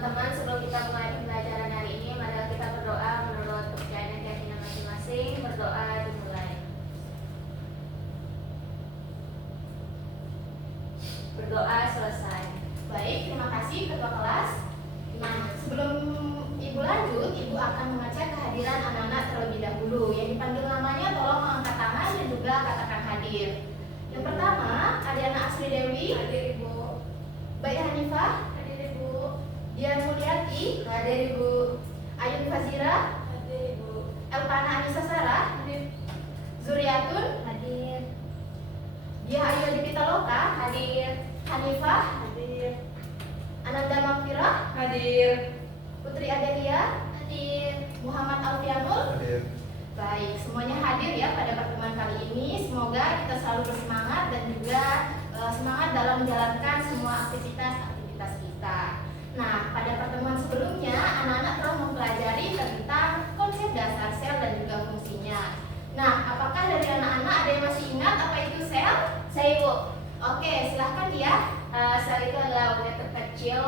teman-teman, sebelum kita mulai pembelajaran hari ini, mari kita berdoa menurut kepercayaan dan keyakinan masing-masing. Berdoa dimulai. Berdoa selesai. Baik, terima kasih Ketua Kelas. Nah, sebelum Ibu lanjut, Ibu akan mengecek kehadiran anak-anak terlebih dahulu. Yang dipanggil namanya tolong mengangkat tangan dan juga katakan hadir. Yang pertama, Adiana Asri Dewi. Hadir Ibu. Baik Hanifah. Hadir Ibu. Dian Mulyati. Hadir Ibu. Ayun Fazira. Hadir Ibu. Elpana Anissa Sarah. Hadir. Zuriatun. Hadir. Dia Ayu Pitaloka. Hadir. Hanifah. Hadir. Ananda Makfirah. Hadir. Putri Adelia. Hadir. Muhammad Alfianul. Hadir. Baik, semuanya hadir ya pada pertemuan kali ini. Semoga kita selalu bersemangat dan juga semangat dalam menjalankan semua aktivitas kita. Nah, pada pertemuan sebelumnya, anak-anak telah mempelajari tentang konsep dasar sel dan juga fungsinya. Nah, apakah dari anak-anak ada yang masih ingat apa itu sel? Saya Ibu. Oke, silahkan dia. Sel itu adalah unit terkecil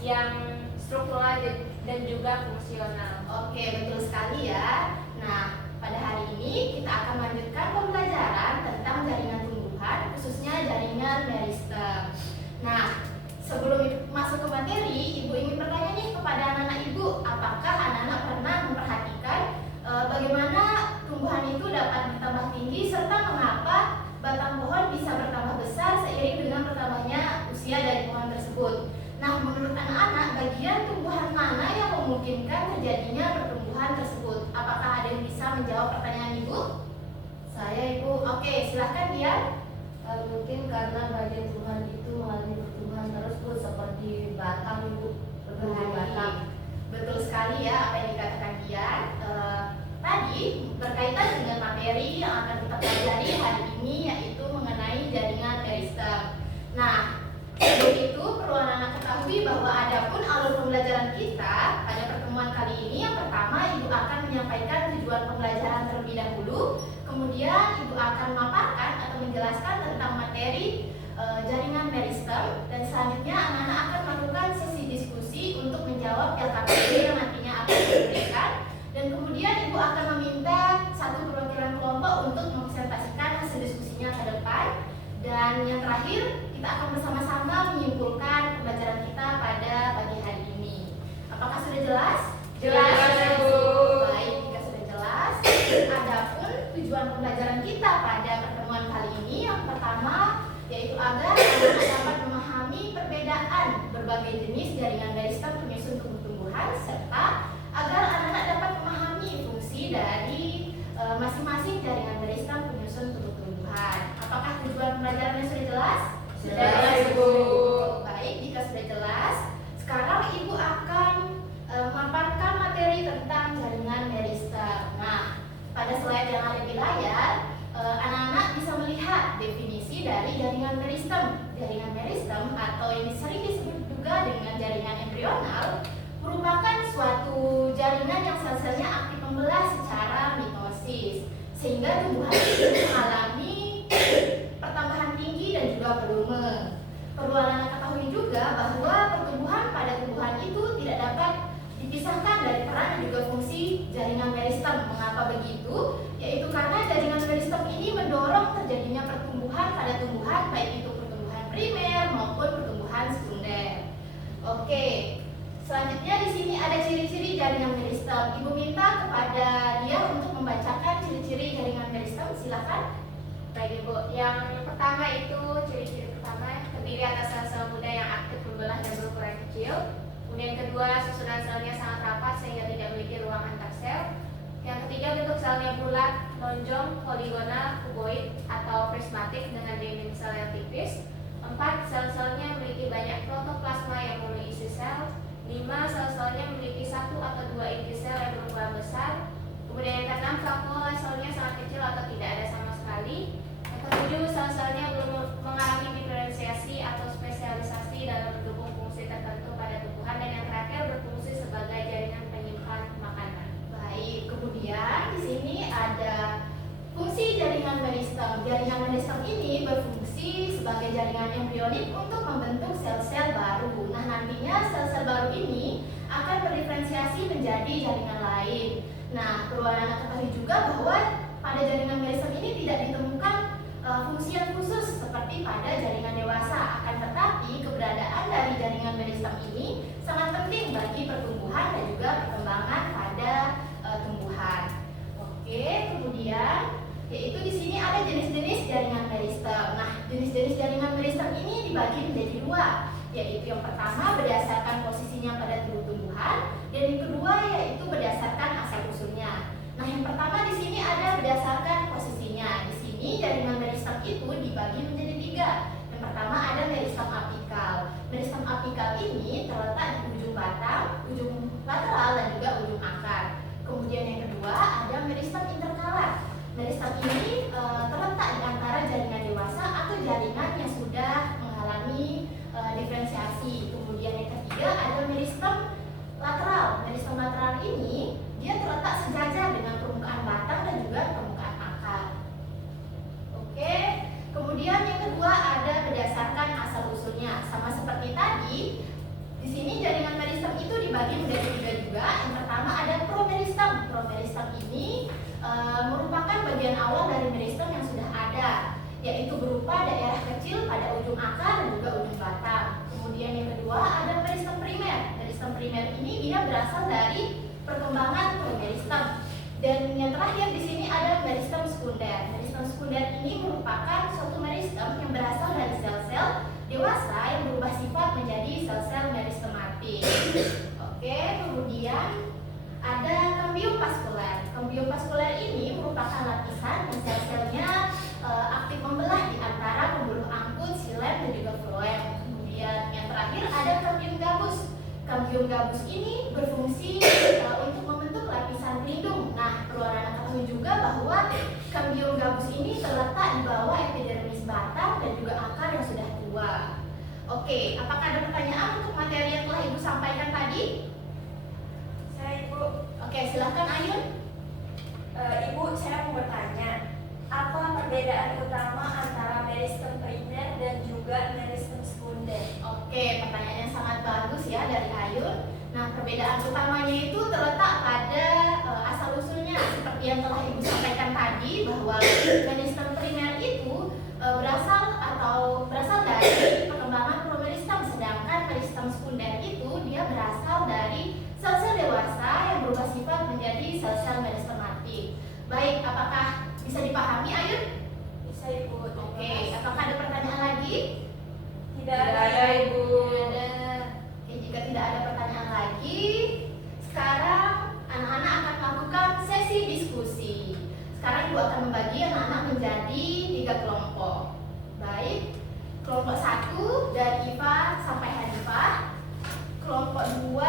yang struktural dan juga fungsional. Oke, betul sekali ya. Nah, pada hari ini kita akan melanjutkan pembelajaran tentang jaringan tumbuhan, khususnya jaringan meristem. Nah, sebelum masuk ke materi, Ibu ingin bertanya nih kepada anak-anak Ibu, apakah anak-anak pernah memperhatikan bagaimana tumbuhan itu dapat bertambah tinggi serta mengapa batang pohon bisa bertambah besar seiring dengan bertambahnya usia dari pohon tersebut. Nah, menurut anak-anak, bagian tumbuhan mana yang memungkinkan terjadinya pertumbuhan tersebut? Apakah ada yang bisa menjawab pertanyaan Ibu? Saya Ibu. Oke, silahkan dia. Mungkin karena bagian tumbuhan itu mengalami pertumbuhan terus Bu, seperti batang Ibu, pertumbuhan batang. Betul sekali ya apa yang dikatakan Dian. Tadi berkaitan dengan materi yang akan kita pelajari hari ini, yaitu mengenai jaringan meristem. Nah, sebelum itu perlu anak-anak ketahui bahwa adapun alur pembelajaran kita pada pertemuan kali ini, yang pertama Ibu akan menyampaikan tujuan pembelajaran terlebih dahulu, kemudian Ibu akan memaparkan atau menjelaskan tentang materi jaringan meristem, dan selanjutnya anak-anak akan melakukan sesi diskusi untuk menjawab LKPD yang nantinya akan diberikan, dan kemudian Ibu akan meminta satu perwakilan kelompok untuk mempresentasikan hasil diskusinya ke depan, dan yang terakhir kita akan bersama-sama menyimpulkan pembelajaran kita pada pagi hari ini. Apakah sudah jelas? Jelas, Ibu. Baik, jika sudah jelas, adapun tujuan pembelajaran kita pada pertemuan kali ini yang pertama yaitu agar anak-anak dapat memahami perbedaan berbagai jenis jaringan meristem penyusun tumbuh-tumbuhan, serta agar anak-anak dapat memahami fungsi dari masing-masing jaringan meristem penyusun tumbuh-tumbuhan. Apakah tujuan pembelajarannya sudah jelas? Jelas, Ibu. Baik, jika sudah jelas, sekarang Ibu akan memaparkan materi tentang jaringan meristem. Nah, pada slide yang ada di layar, anak-anak bisa melihat definisi dari jaringan meristem. Jaringan meristem atau yang sering disebut juga dengan jaringan embrional merupakan suatu jaringan yang sel-selnya aktif membelah secara mitosis, sehingga tumbuhan itu mengalami pertambahan tinggi dan juga volume. Perlu anak-anak ketahui juga bahwa pertumbuhan pada tumbuhan itu tidak dapat dipisahkan dari peran dan juga fungsi jaringan meristem. Mengapa begitu? Yaitu karena jaringan meristem ini mendorong terjadinya pertumbuhan pada tumbuhan, baik itu pertumbuhan primer maupun pertumbuhan sekunder. Oke, selanjutnya di sini ada ciri-ciri jaringan meristem. Ibu minta kepada dia untuk membacakan ciri-ciri jaringan meristem. Silakan. Baik Ibu, yang pertama itu ciri-ciri pertama terdiri atas sel-sel muda yang aktif membelah dan berukuran kecil. Kemudian kedua, susunan selnya sangat rapat sehingga tidak memiliki ruang antar sel. Yang ketiga, bentuk selnya bulat, lonjong, poligonal, kuboid atau prismatik dengan dinding sel yang tipis. 4. Sel-selnya memiliki banyak protoplasma yang memenuhi isi sel. 5. Sel-selnya memiliki 1 atau 2 inti sel yang berukuran besar. Kemudian yang keenam, vakuola selnya sangat kecil atau tidak ada sama sekali. Yang ketujuh, sel-selnya belum mengalami diferensiasi atau spesialisasi dalam mendukung fungsi tertentu pada tumbuhan. Dan yang terakhir, berfungsi sebagai jaringan penyimpan makanan. Baik, kemudian di sini ada fungsi jaringan meristem. Jaringan meristem meristem ini berfungsi sebagai jaringan embrionik untuk membentuk sel-sel baru. Nah, nantinya sel-sel baru ini akan berdiferensiasi menjadi jaringan lain. Nah, perlu anak ketahui juga bahwa pada jaringan meristem ini tidak ditemukan fungsi yang khusus seperti pada jaringan dewasa. Akan tetapi, keberadaan dari jaringan meristem ini sangat penting bagi pertumbuhan dan juga perkembangan pada tumbuhan. Oke, kemudian yaitu di sini ada jenis-jenis jaringan meristem. Nah, jenis-jenis jaringan meristem ini dibagi menjadi dua, yaitu yang pertama berdasarkan posisinya pada tubuh tumbuhan, dan yang kedua yaitu berdasarkan asal usulnya. Nah, yang pertama di sini ada berdasarkan posisinya. Di sini jaringan meristem itu dibagi menjadi tiga. Yang pertama ada meristem apikal. Meristem apikal ini terletak di ujung batang, ujung lateral, dan juga ujung akar. Kemudian yang kedua ada meristem interkalar. Meristem ini terletak di antara jaringan dewasa atau jaringan yang sudah mengalami diferensiasi. Kemudian yang ketiga ada meristem lateral. Meristem lateral ini dia terletak sejajar dengan permukaan batang dan juga permukaan akar. Oke, kemudian yang kedua ada berdasarkan asal usulnya. Sama seperti tadi, di sini jaringan meristem itu dibagi menjadi tiga juga. Yang pertama ada promeristem. Promeristem ini merupakan bagian awal dari meristem yang sudah ada, yaitu berupa daerah kecil pada ujung akar dan juga ujung batang. Kemudian yang kedua ada meristem primer. Meristem primer ini dia berasal dari perkembangan promeristem. Dan yang terakhir di sini ada meristem sekunder. Meristem sekunder ini merupakan suatu meristem yang berasal dari sel-sel dewasa yang berubah sifat menjadi sel-sel meristematik. Oke, kemudian ada kambium vaskuler. Kambium vaskuler ini merupakan lapisan yang sel-selnya aktif membelah di antara pembuluh angkut, xilem, dan juga floem. Kemudian yang terakhir ada kambium gabus. Kambium gabus ini berfungsi untuk membentuk lapisan pelindung. Nah, perlu anak ketahui juga bahwa kambium gabus ini terletak di bawah epidermis batang dan juga akar yang sudah tua. Oke, apakah ada pertanyaan untuk materi yang telah Ibu sampaikan tadi? Saya Ibu. Oke, silahkan Ayun. Ibu, saya mau bertanya, apa perbedaan utama antara meristem primer dan juga meristem sekunder? Oke, pertanyaan yang sangat bagus ya dari Ayun. Nah, perbedaan utamanya itu terletak pada asal usulnya. Seperti yang telah Ibu sampaikan tadi, bahwa meristem primer itu berasal dari perkembangan promeristem, sedangkan meristem sekunder itu dia berasal dari sel-sel dewasa yang berubah sifat menjadi sel-sel meristematik. Baik, apakah bisa dipahami, Ayun? Bisa Ibu. Oke, apakah ada pertanyaan lagi? Tidak ada Ibu. Tidak ada. Oke, jika tidak ada pertanyaan lagi, sekarang anak-anak akan melakukan sesi diskusi. Sekarang Ibu akan membagi anak-anak menjadi 3 kelompok. Baik, kelompok 1 dari Iva sampai Hanifah, kelompok 2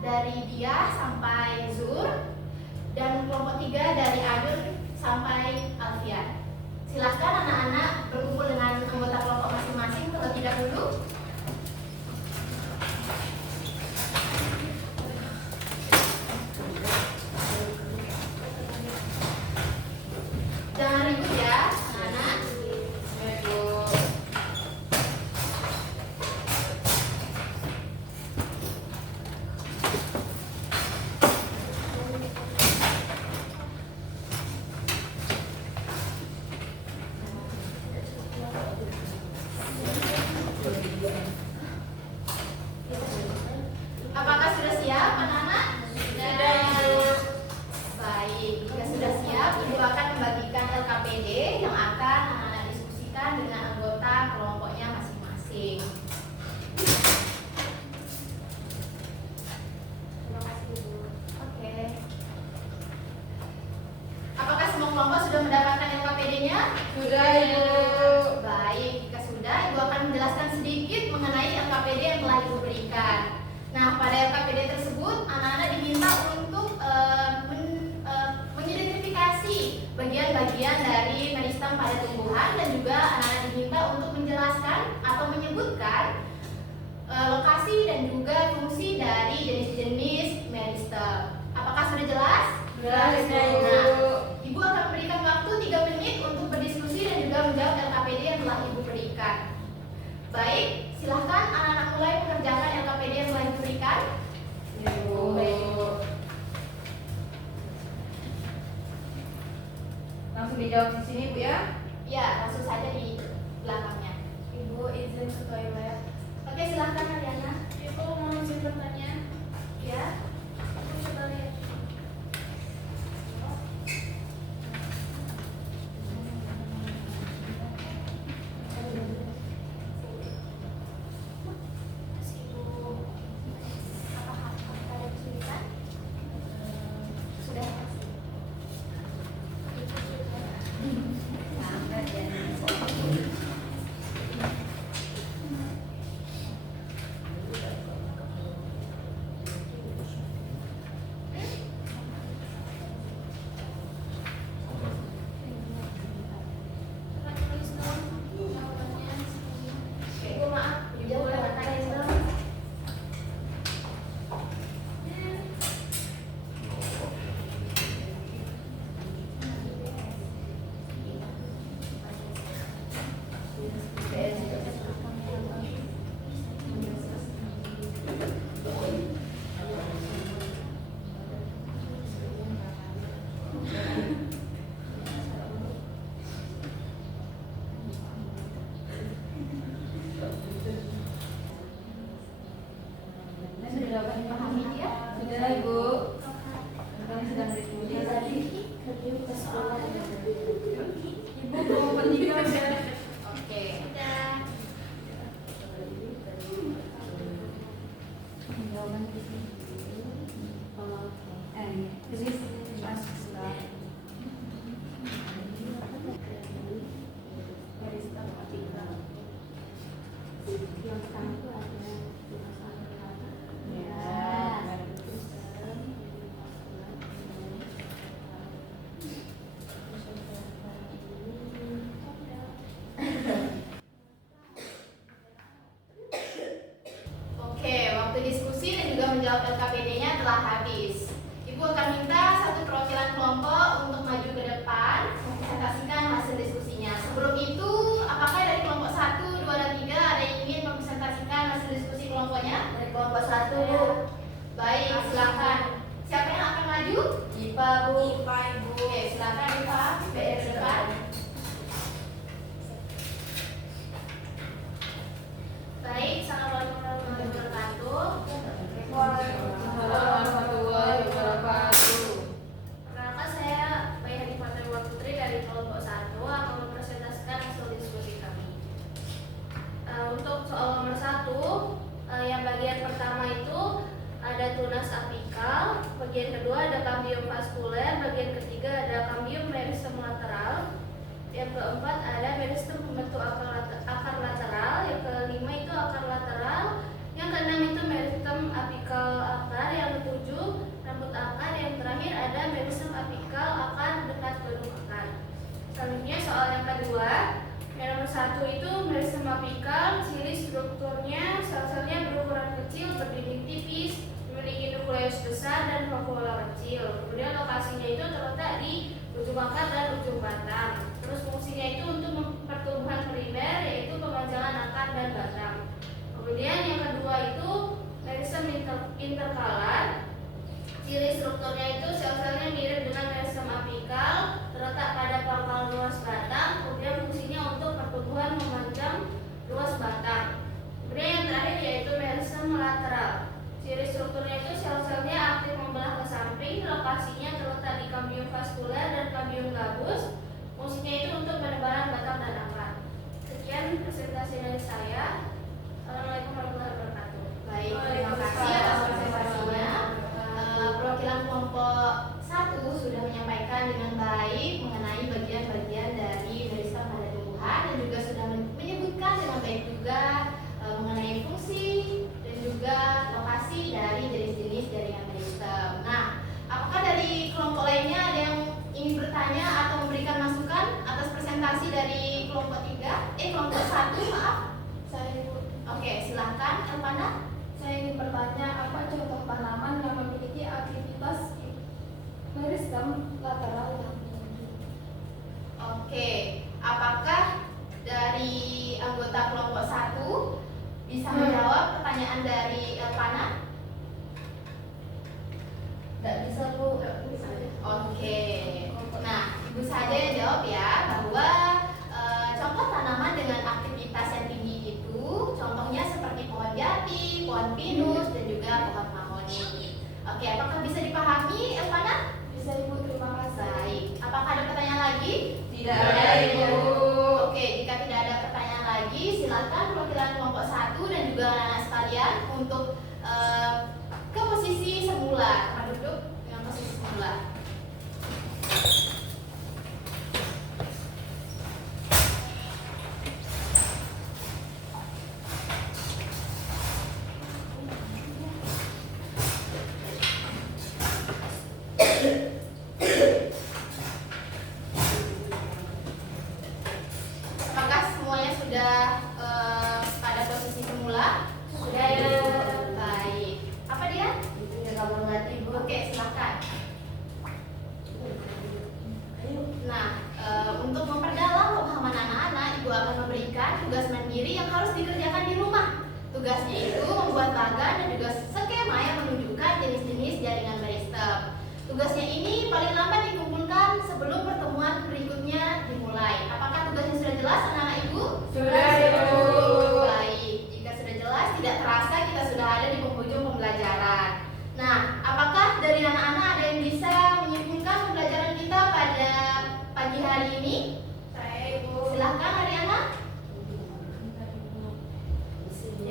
dari Diah sampai Zur, dan kelompok 3 dari Ayun sampai Alfian. Silahkan anak-anak berkumpul dengan anggota kelompok masing-masing terlebih dahulu. Jangan ribut ya, anak-anak. Apakah sudah siap, anak-anak? Sudah. Baik, jika sudah siap, Ibu akan membagikan LKPD yang akan anak-anak diskusikan dengan anggota kelompoknya masing-masing. Terima kasih, Ibu. Oke. Apakah semua kelompok sudah mendapatkan LKPD-nya? Sudah, Ibu. Baik, jika sudah, Ibu akan menjelaskan sedikit mengenai LKPD yang telah Ibu berikan. Nah, pada LKPD tersebut, anak-anak diminta untuk mengidentifikasi bagian-bagian dari meristem pada tumbuhan, dan juga anak-anak diminta untuk menjelaskan atau menyebutkan lokasi dan juga fungsi dari jenis-jenis meristem. Apakah sudah jelas? Jelas, Ibu. Nah, Ibu akan memberikan waktu 3 menit untuk berdiskusi dan juga menjawab Ya, langsung saja di belakangnya. Ibu izin ke toilet. Oke, silahkan Ariana. Ibu mau izin bertanya. Ya. Aku coba lihat. Apakah ada kesulitan? Sudah. Tulis dong jawabannya. Ibu maaf, Ibu boleh bertanya dong. Sudah dapat dipahami ya? Sudah Ibu. Kami sedang diskusi tadi. Ibu mau pendidikan ya? Oke. Udah. Jawaban di sini. Ini pas setelah garis tematika. Yang pertama itu ada Oke, waktu diskusi dan juga menjawab LKPD-nya telah habis. Ibu akan minta satu perwakilan kelompok untuk maju ke depan mempresentasikan hasil diskusinya. Sebelum itu, apakah dari kelompok 1, 2, dan 3 ada yang ingin mempresentasikan hasil diskusi kelompoknya? Dari kelompok 1, Bu. Baik, silakan. Siapa yang akan maju? IPA Bu. IPA Ibu. Oke, silakan Ipa, dari depan. Baik, assalamualaikum warahmatullahi wabarakatuh. Warahmatullahi wabarakatuh. Perkenalkan saya Bayi Hadi Fatima Putri dari kelompok 1 akan mempresentasikan hasil diskusi kami. Untuk soal nomor 1, yang bagian pertama itu ada tunas apikal, bagian kedua ada kambium vaskuler, bagian ketiga ada kambium meristem lateral, yang keempat ada meristem pembentuk akar lateral, yang kelima itu akar lateral, yang keenam itu meristem apikal akar, yang ketujuh rambut akar, yang terakhir ada meristem apikal akar dekat gunung akar. Selanjutnya soal yang kedua, yang nomor 1 itu meristem apikal, ciri strukturnya sel-selnya berukuran kecil, berdinding tipis, memiliki nukleus besar dan vakuola kecil. Kemudian lokasinya itu terletak di ujung akar dan ujung batang. Terus fungsinya itu untuk pertumbuhan primer, yaitu pemanjangan akar dan batang. Kemudian yang kedua itu meristem interkalar. Ciri strukturnya itu sel-selnya mirip dengan meristem apikal, terletak pada pangkal luas batang. Kemudian fungsinya untuk pertumbuhan memanjang luas batang. Kemudian yang terakhir yaitu meristem lateral. Ciri strukturnya itu sel-selnya aktif membelah ke samping, lokasinya terletak di kambium vaskuler dan kambium gabus. Fungsinya itu untuk penebalan batang dan akar. Sekian presentasi dari saya. Assalamualaikum warahmatullahi wabarakatuh. Baik, terima kasih atas presentasinya. Perwakilan kelompok 1 sudah menyampaikan dengan baik mengenai bagian-bagian dari meristem pada tumbuhan dan juga sudah menyebutkan dengan baik juga mengenai fungsi dan juga lokasi dari jenis-jenis jaringan meristem. Nah, apakah dari kelompok lainnya ada yang ingin bertanya atau memberikan masukan atas presentasi dari kelompok 3? Kelompok 1, maaf. Saya Ibu. Oke, silahkan Elvana. Saya ingin bertanya apa contoh tanaman yang memiliki aktivitas meristem lateral yang tinggi? Oke, apakah dari anggota kelompok 1 bisa menjawab pertanyaan dari Elvana? Tidak bisa Bu. Oke, nah Ibu saja yang jawab ya bahwa Tugasnya itu membuat bagan dan juga skema yang menunjukkan jenis-jenis jaringan meristem. Tugasnya ini paling lambat dikumpulkan sebelum pertemuan berikutnya dimulai. Apakah tugasnya sudah jelas anak-anak ibu? Sudah, Ibu. Baik, jika sudah jelas tidak terasa kita sudah ada di penghujung pembelajaran. Nah, apakah dari anak-anak ada yang bisa menyimpulkan pembelajaran kita pada pagi hari ini? Saya Ibu. Silahkan Ariana.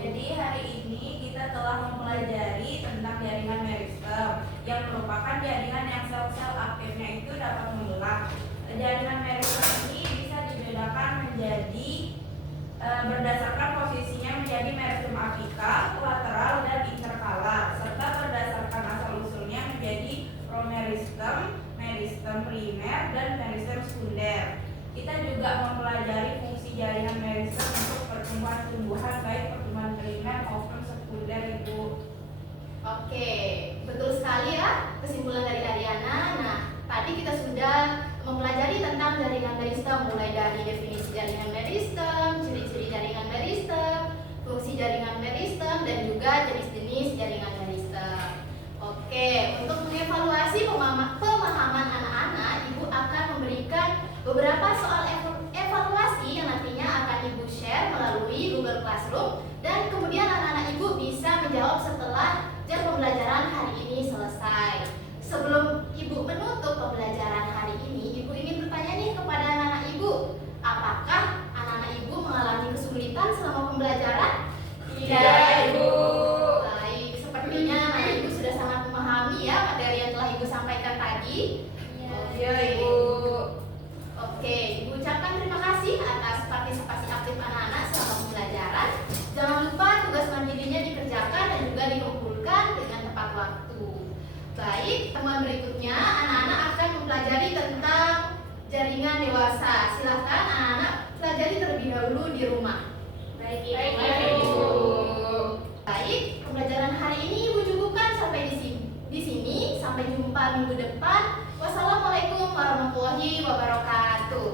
Jadi hari ini kita telah mempelajari tentang jaringan meristem yang merupakan jaringan yang sel-sel aktifnya itu dapat mengulang. Jaringan meristem ini bisa dibedakan menjadi berdasarkan posisinya menjadi meristem apikal, lateral, dan interkalar, serta berdasarkan asal-usulnya menjadi promeristem, meristem primer, dan meristem sekunder. Kita juga mempelajari fungsi jaringan meristem untuk pertumbuhan tumbuhan baik pertumbuhan primer maupun sekunder, Ibu. Oke, betul sekali ya kesimpulan dari Ariana. Nah, tadi kita sudah mempelajari tentang jaringan meristem, mulai dari definisi jaringan meristem, ciri-ciri jaringan meristem, fungsi jaringan meristem, dan juga jenis-jenis jaringan meristem. Oke, untuk mengevaluasi pemahaman anak-anak, Ibu akan memberikan beberapa soal evaluasi yang nantinya akan Ibu share melalui Google Classroom, dan kemudian anak-anak Ibu bisa menjawab setelah jam pembelajaran hari ini selesai. Sebelum Ibu menutup pembelajaran hari ini, Ibu ingin bertanya nih kepada anak-anak Ibu, apakah anak-anak Ibu mengalami kesulitan selama pembelajaran? Tidak, Ibu. Baik, sepertinya anak Ibu sudah sangat memahami ya materi yang telah Ibu sampaikan tadi. Iya, Ibu. Oke, Ibu ucapkan terima kasih atas partisipasi aktif anak-anak selama pembelajaran. Jangan lupa tugas mandirinya dikerjakan dan juga dikumpulkan dengan tepat waktu. Baik, temuan berikutnya anak-anak akan mempelajari tentang jaringan dewasa. Silahkan anak-anak pelajari terlebih dahulu di rumah. Baik, Ibu. Baik, pembelajaran hari ini Ibu cukupkan sampai di sini. Sampai jumpa minggu depan. Wassalamualaikum warahmatullahi wabarakatuh.